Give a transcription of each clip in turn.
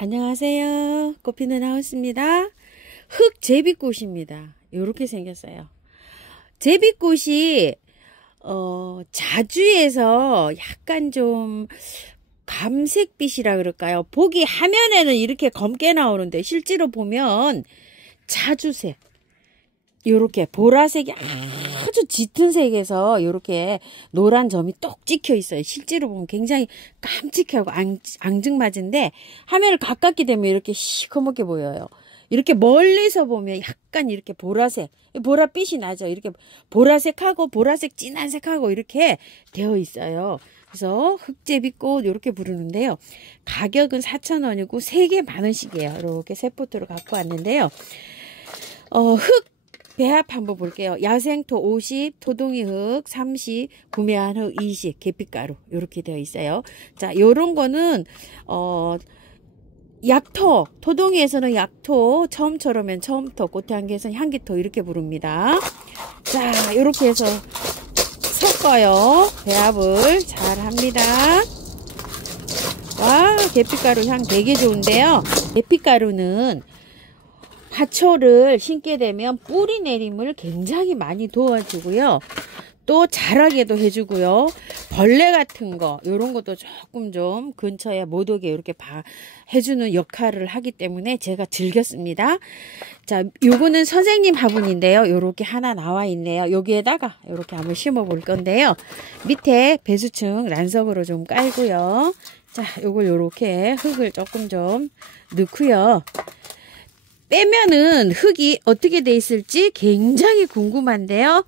안녕하세요. 꽃피는 하우스입니다. 흑제비꽃입니다. 이렇게 생겼어요. 제비꽃이 자주에서 약간 좀 감색빛이라 그럴까요? 보기 화면에는 이렇게 검게 나오는데 실제로 보면 자주색, 요렇게 보라색이 아주 짙은 색에서 요렇게 노란 점이 똑 찍혀 있어요. 실제로 보면 굉장히 깜찍하고 앙증맞은데 화면을 가깝게 되면 이렇게 시커멓게 보여요. 이렇게 멀리서 보면 약간 이렇게 보라색, 보랏빛이 나죠. 이렇게 보라색하고 보라색 진한색하고 이렇게 되어 있어요. 그래서 흑제비꽃 이렇게 부르는데요. 가격은 4,000원이고 3개 10,000원씩이에요. 이렇게 세 포트를 갖고 왔는데요. 흑 배합 한번 볼게요. 야생토 50, 토동이 흙 30, 구매한 흙 20, 계피가루 이렇게 되어 있어요. 자, 요런 거는 약토, 토동이에서는 약토, 처음처럼엔 처음토, 꽃향기에서는 향기토 이렇게 부릅니다. 자, 이렇게 해서 섞어요. 배합을 잘 합니다. 와, 계피가루 향 되게 좋은데요. 계피가루는 화초를 심게 되면 뿌리 내림을 굉장히 많이 도와주고요. 또 자라게도 해주고요. 벌레 같은 거 이런 것도 조금 좀 근처에 못 오게 이렇게 해주는 역할을 하기 때문에 제가 즐겼습니다. 자, 요거는 선생님 화분인데요. 요렇게 하나 나와 있네요. 여기에다가 이렇게 한번 심어 볼 건데요. 밑에 배수층 란석으로 좀 깔고요. 자, 요걸 요렇게 흙을 조금 좀 넣고요. 빼면은 흙이 어떻게 돼 있을지 굉장히 궁금한데요.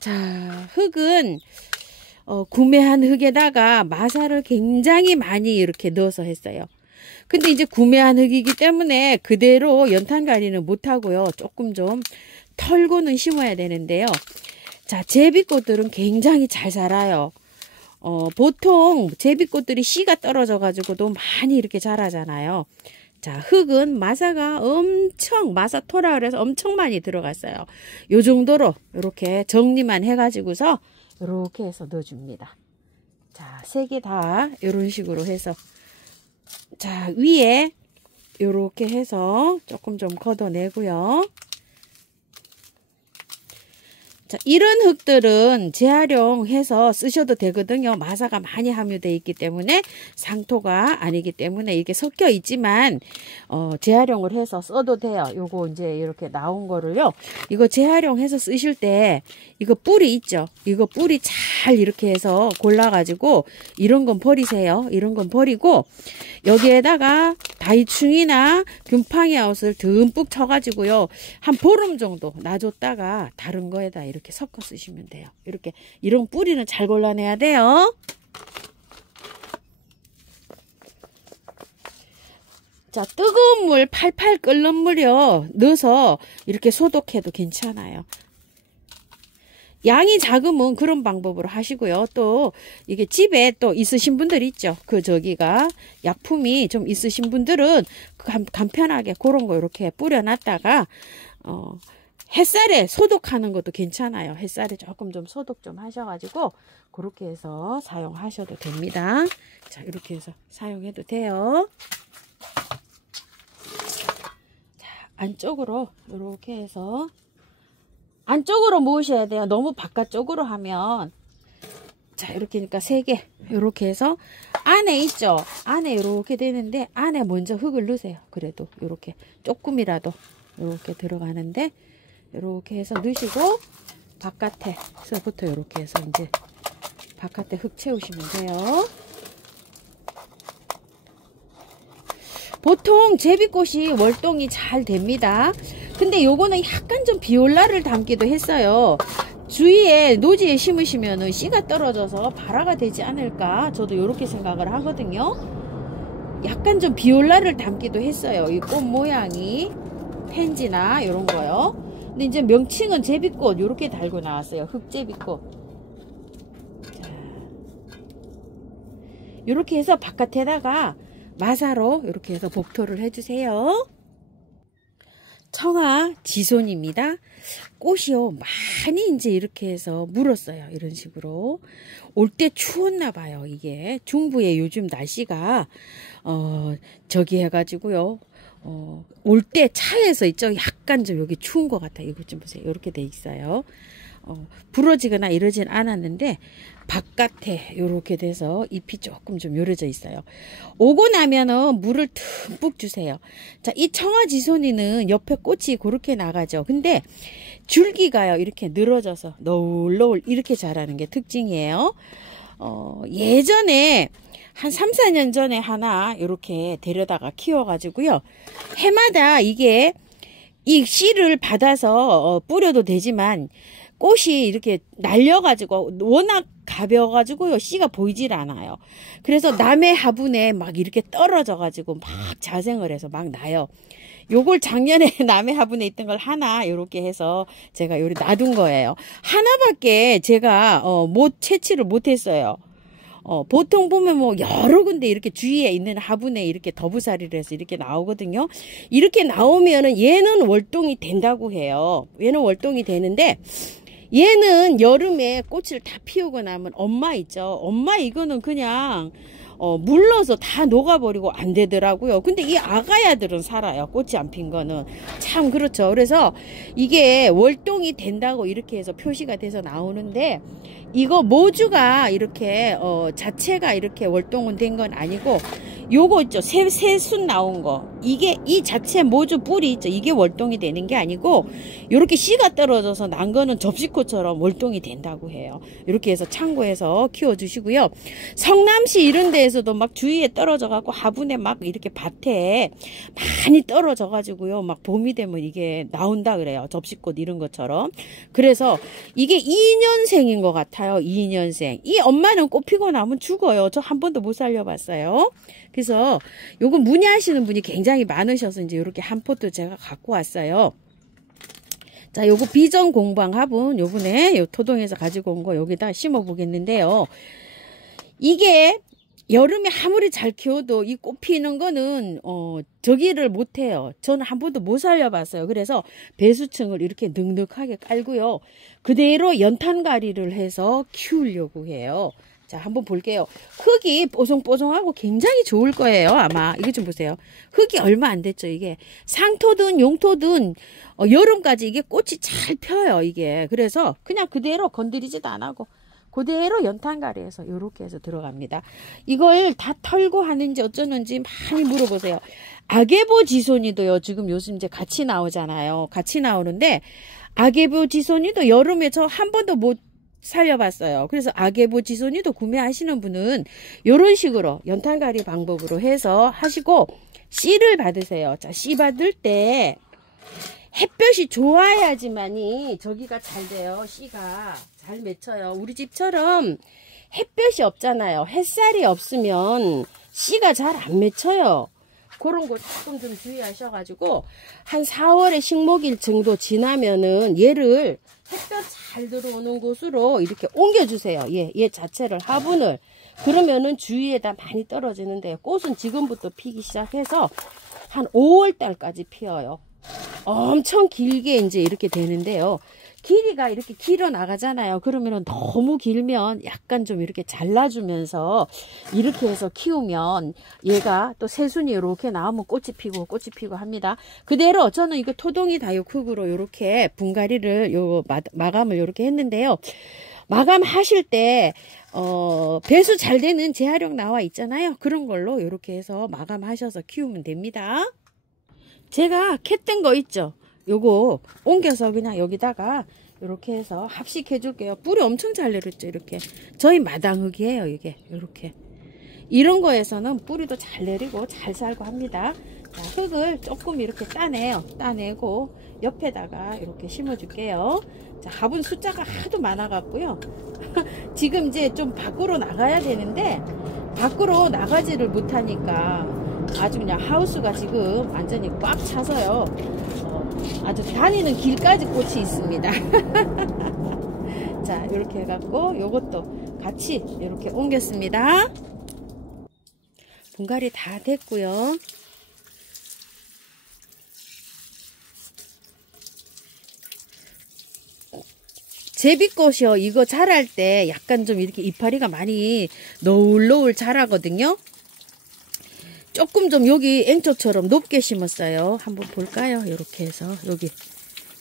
자, 흙은 구매한 흙에다가 마사를 굉장히 많이 이렇게 넣어서 했어요. 근데 이제 구매한 흙이기 때문에 그대로 연탄가리는 못하고요. 조금 좀 털고는 심어야 되는데요. 자, 제비꽃들은 굉장히 잘 자라요. 보통 제비꽃들이 씨가 떨어져 가지고도 많이 이렇게 자라잖아요. 자, 흙은 마사가 마사토라 그래서 엄청 많이 들어갔어요. 요 정도로 이렇게 정리만 해가지고서 이렇게 해서 넣어줍니다. 자, 3개 다 이런 식으로 해서 자, 위에 이렇게 해서 조금 좀 걷어내고요. 자, 이런 흙들은 재활용해서 쓰셔도 되거든요. 마사가 많이 함유되어 있기 때문에 상토가 아니기 때문에 이렇게 섞여 있지만 재활용을 해서 써도 돼요. 요거 이제 이렇게 나온 거를요. 이거 재활용해서 쓰실 때 이거 뿌리 있죠. 이거 뿌리 잘 이렇게 해서 골라가지고 이런 건 버리세요. 이런 건 버리고 여기에다가 다이충이나 균팡이아웃을 듬뿍 쳐가지고요. 한 보름 정도 놔줬다가 다른 거에다 이렇게 섞어 쓰시면 돼요. 이렇게 이런 뿌리는 잘 골라내야 돼요. 자, 뜨거운 물 팔팔 끓는 물이요 넣어서 이렇게 소독해도 괜찮아요. 양이 작으면 그런 방법으로 하시고요. 또 이게 집에 또 있으신 분들 있죠. 저기가 약품이 좀 있으신 분들은 간편하게 그런 거 이렇게 뿌려놨다가 햇살에 소독하는 것도 괜찮아요. 햇살에 조금 좀 소독 좀 하셔가지고 그렇게 해서 사용하셔도 됩니다. 자, 이렇게 해서 사용해도 돼요. 자, 안쪽으로 이렇게 해서 안쪽으로 모으셔야 돼요. 너무 바깥쪽으로 하면 자, 이렇게 하니까 3개 이렇게 해서 안에 있죠. 안에 이렇게 되는데 안에 먼저 흙을 넣으세요. 그래도 이렇게 조금이라도 이렇게 들어가는데 이렇게 해서 넣으시고 바깥에서부터 이렇게 해서 이제 바깥에 흙 채우시면 돼요. 보통 제비꽃이 월동이 잘 됩니다. 근데 요거는 약간 좀 비올라를 담기도 했어요. 주위에 노지에 심으시면은 씨가 떨어져서 발화가 되지 않을까 저도 이렇게 생각을 하거든요. 약간 좀 비올라를 담기도 했어요. 이 꽃 모양이 펜지나 이런 거요. 근데 이제 명칭은 제비꽃 이렇게 달고 나왔어요. 흑제비꽃. 자, 이렇게 해서 바깥에다가 마사로 이렇게 해서 복토를 해주세요. 청아 지손입니다. 꽃이요 많이 이제 이렇게 해서 물었어요. 이런 식으로 올 때 추웠나 봐요. 이게 중부에 요즘 날씨가 저기 해가지고요. 올 때 차에서 있죠. 약간 좀 여기 추운 것 같아요. 이거 좀 보세요. 이렇게 돼 있어요. 부러지거나 이러진 않았는데 바깥에 이렇게 돼서 잎이 조금 좀 요려져 있어요. 오고 나면은 물을 듬뿍 주세요. 자, 이 청아지손이는 옆에 꽃이 그렇게 나가죠. 근데 줄기가요 이렇게 늘어져서 너울너울 이렇게 자라는 게 특징이에요. 예전에 한 3, 4년 전에 하나 이렇게 데려다가 키워가지고요. 해마다 이게 이 씨를 받아서 뿌려도 되지만 꽃이 이렇게 날려가지고 워낙 가벼워가지고요. 씨가 보이질 않아요. 그래서 남의 화분에 막 이렇게 떨어져가지고 막 자생을 해서 막 나요. 요걸 작년에 남의 화분에 있던 걸 하나 이렇게 해서 제가 요리 놔둔 거예요. 하나밖에 제가 채취를 못했어요. 보통 보면 뭐 여러 군데 이렇게 주위에 있는 화분에 이렇게 더부살이를 해서 이렇게 나오거든요. 이렇게 나오면은 얘는 월동이 된다고 해요. 얘는 월동이 되는데 얘는 여름에 꽃을 다 피우고 나면 엄마 있죠. 엄마 이거는 그냥 물러서 다 녹아버리고 안 되더라고요. 근데 이 아가야들은 살아요. 꽃이 안 핀 거는. 참 그렇죠. 그래서 이게 월동이 된다고 이렇게 해서 표시가 돼서 나오는데 이거 모주가 이렇게 자체가 이렇게 월동은 된 건 아니고 요거 있죠. 새순 나온 거. 이게 이 자체 모주 뿌리 있죠. 이게 월동이 되는 게 아니고 요렇게 씨가 떨어져서 난 거는 접시꽃처럼 월동이 된다고 해요. 이렇게 해서 참고해서 키워 주시고요. 성남시 이런 데에서도 막 주위에 떨어져 갖고 화분에 막 이렇게 밭에 많이 떨어져 가지고요. 막 봄이 되면 이게 나온다 그래요. 접시꽃 이런 것처럼. 그래서 이게 2년생인 것 같아요. 2년생. 이 엄마는 꽃 피고 나면 죽어요. 저 한 번도 못 살려봤어요. 그래서 요거 문의하시는 분이 굉장히 많으셔서 이제 이렇게 한 포트 제가 갖고 왔어요. 자, 요거 비전 공방 화분 요번에 요 토동에서 가지고 온 거 여기다 심어 보겠는데요. 이게 여름에 아무리 잘 키워도 이 꽃 피는 거는 저기를 못해요. 저는 한 번도 못 살려봤어요. 그래서 배수층을 이렇게 넉넉하게 깔고요. 그대로 연탄가리를 해서 키우려고 해요. 자, 한번 볼게요. 흙이 뽀송뽀송하고 굉장히 좋을 거예요. 아마 이거 좀 보세요. 흙이 얼마 안 됐죠. 이게 상토든 용토든 여름까지 이게 꽃이 잘 펴요. 이게 그래서 그냥 그대로 건드리지도 안 하고 그대로 연탄가리에서 이렇게 해서 들어갑니다. 이걸 다 털고 하는지 어쩌는지 많이 물어보세요. 아게보지손이도요. 지금 요즘 이제 같이 나오잖아요. 같이 나오는데 아게보지손이도 여름에 저 한 번도 못 살려봤어요. 그래서 아게보지손이도 구매하시는 분은 이런 식으로 연탄가리 방법으로 해서 하시고 씨를 받으세요. 자, 씨 받을 때 햇볕이 좋아야지만이 저기가 잘 돼요. 씨가 잘 맺혀요. 우리 집처럼 햇볕이 없잖아요. 햇살이 없으면 씨가 잘 안 맺혀요. 그런 거 조금 좀 주의하셔가지고 한 4월에 식목일 정도 지나면은 얘를 햇볕 잘 들어오는 곳으로 이렇게 옮겨주세요. 얘 자체를 화분을. 그러면은 주위에다 많이 떨어지는데 꽃은 지금부터 피기 시작해서 한 5월 달까지 피어요. 엄청 길게 이제 이렇게 되는데요. 길이가 이렇게 길어 나가잖아요. 그러면은 너무 길면 약간 좀 이렇게 잘라주면서 이렇게 해서 키우면 얘가 또 새순이 이렇게 나오면 꽃이 피고 합니다. 그대로 저는 이거 토동이 다육흙으로 이렇게 분갈이를 마감을 이렇게 했는데요. 마감하실 때 배수 잘 되는 재활용 나와 있잖아요. 그런 걸로 이렇게 해서 마감하셔서 키우면 됩니다. 제가 캤던 거 있죠. 요거 옮겨서 그냥 여기다가 이렇게 해서 합식해 줄게요. 뿌리 엄청 잘 내렸죠. 이렇게 저희 마당흙이에요. 이게 이렇게 이런 거에서는 뿌리도 잘 내리고 잘 살고 합니다. 자, 흙을 조금 이렇게 따내고 옆에다가 이렇게 심어 줄게요. 자, 화분 숫자가 하도 많아 갖고요. 지금 이제 좀 밖으로 나가야 되는데 밖으로 나가지를 못하니까 아주 그냥 하우스가 지금 완전히 꽉 차서요. 아주 다니는 길까지 꽃이 있습니다. 자, 이렇게 해갖고 요것도 같이 이렇게 옮겼습니다. 분갈이 다 됐고요. 제비꽃이요. 이거 자랄 때 약간 좀 이렇게 이파리가 많이 너울너울 자라거든요. 조금 좀 여기 앵초처럼 높게 심었어요. 한번 볼까요? 이렇게 해서 여기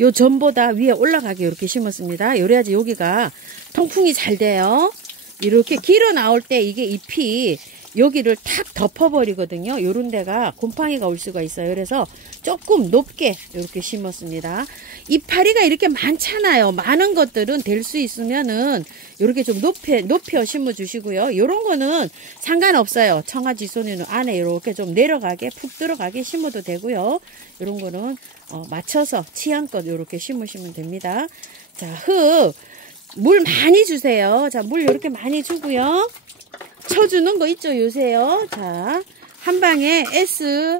요 전보다 위에 올라가게 이렇게 심었습니다. 요래야지 여기가 통풍이 잘 돼요. 이렇게 길어 나올 때 이게 잎이 여기를 탁 덮어버리거든요. 요런 데가 곰팡이가 올 수가 있어요. 그래서 조금 높게 이렇게 심었습니다. 이파리가 이렇게 많잖아요. 많은 것들은 될 수 있으면은 이렇게 좀 높여 심어 주시고요. 요런 거는 상관없어요. 청아지소니는 안에 이렇게 좀 내려가게 푹 들어가게 심어도 되고요. 요런 거는 맞춰서 취향껏 이렇게 심으시면 됩니다. 자, 흙 물 많이 주세요. 자, 물 이렇게 많이 주고요. 쳐주는 거 있죠, 요새요. 자, 한 방에 S,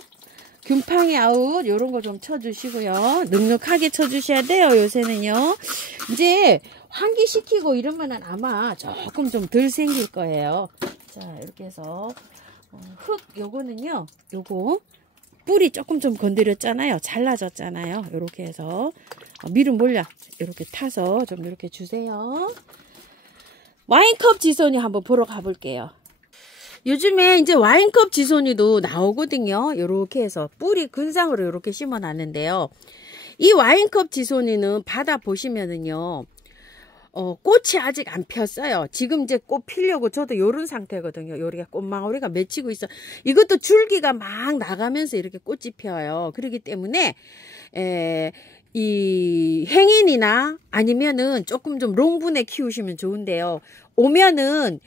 균팡이 아웃, 요런 거 좀 쳐주시고요. 넉넉하게 쳐주셔야 돼요, 요새는요. 이제 환기시키고 이러면은 아마 조금 좀 덜 생길 거예요. 자, 이렇게 해서, 흙, 요거는요, 요거, 뿌리 조금 좀 건드렸잖아요. 잘라졌잖아요. 요렇게 해서, 미름 몰약, 요렇게 타서 좀 이렇게 주세요. 와인컵 지소니 한번 보러 가볼게요. 요즘에 이제 와인컵 지소니도 나오거든요. 요렇게 해서 뿌리 근상으로 요렇게 심어 놨는데요. 이 와인컵 지소니는 받아 보시면은요. 꽃이 아직 안 폈어요. 지금 이제 꽃 피려고 저도 요런 상태거든요. 요리가 꽃망울이가 맺히고 있어. 이것도 줄기가 막 나가면서 이렇게 꽃이 펴요. 그렇기 때문에 이 행인이나 아니면은 조금 좀 롱분에 키우시면 좋은데요. 오면은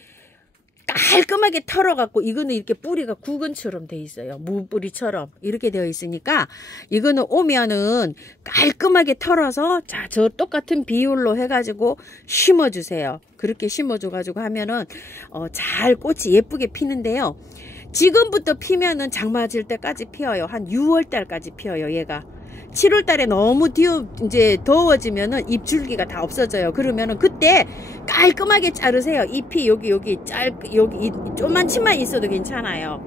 깔끔하게 털어갖고 이거는 이렇게 뿌리가 구근처럼 돼 있어요. 무뿌리처럼 이렇게 되어 있으니까 이거는 오면은 깔끔하게 털어서 자, 저 똑같은 비율로 해가지고 심어주세요. 그렇게 심어줘가지고 하면은 잘 꽃이 예쁘게 피는데요. 지금부터 피면은 장 맞을 때까지 피어요. 한 6월 달까지 피어요. 얘가 7월 달에 너무 이제 더워지면은 잎줄기가 다 없어져요. 그러면은 그때 깔끔하게 자르세요. 잎이 여기 조만치만 있어도 괜찮아요.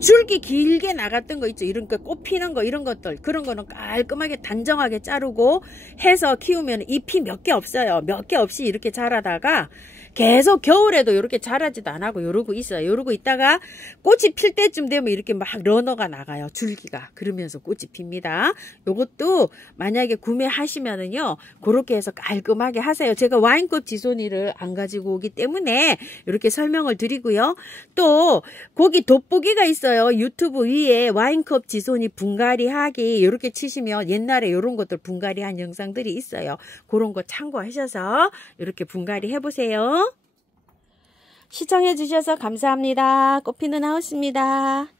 줄기 길게 나갔던 거 있죠. 이런 거 꽃 피는 거 이런 것들 그런 거는 깔끔하게 단정하게 자르고 해서 키우면 잎이 몇 개 없어요. 몇 개 없이 이렇게 자라다가 계속 겨울에도 이렇게 자라지도 안 하고 요러고 있어요. 요러고 있다가 꽃이 필 때쯤 되면 이렇게 막 러너가 나가요. 줄기가. 그러면서 꽃이 핍니다. 요것도 만약에 구매하시면은요. 그렇게 해서 깔끔하게 하세요. 제가 와인컵 지소니를 안 가지고 오기 때문에 이렇게 설명을 드리고요. 또 거기 돋보기가 있어요. 유튜브 위에 와인컵 지소니 분갈이 하기 이렇게 치시면 옛날에 이런 것들 분갈이 한 영상들이 있어요. 그런 거 참고하셔서 이렇게 분갈이 해보세요. 시청해 주셔서 감사합니다. 꽃피는 하우스입니다.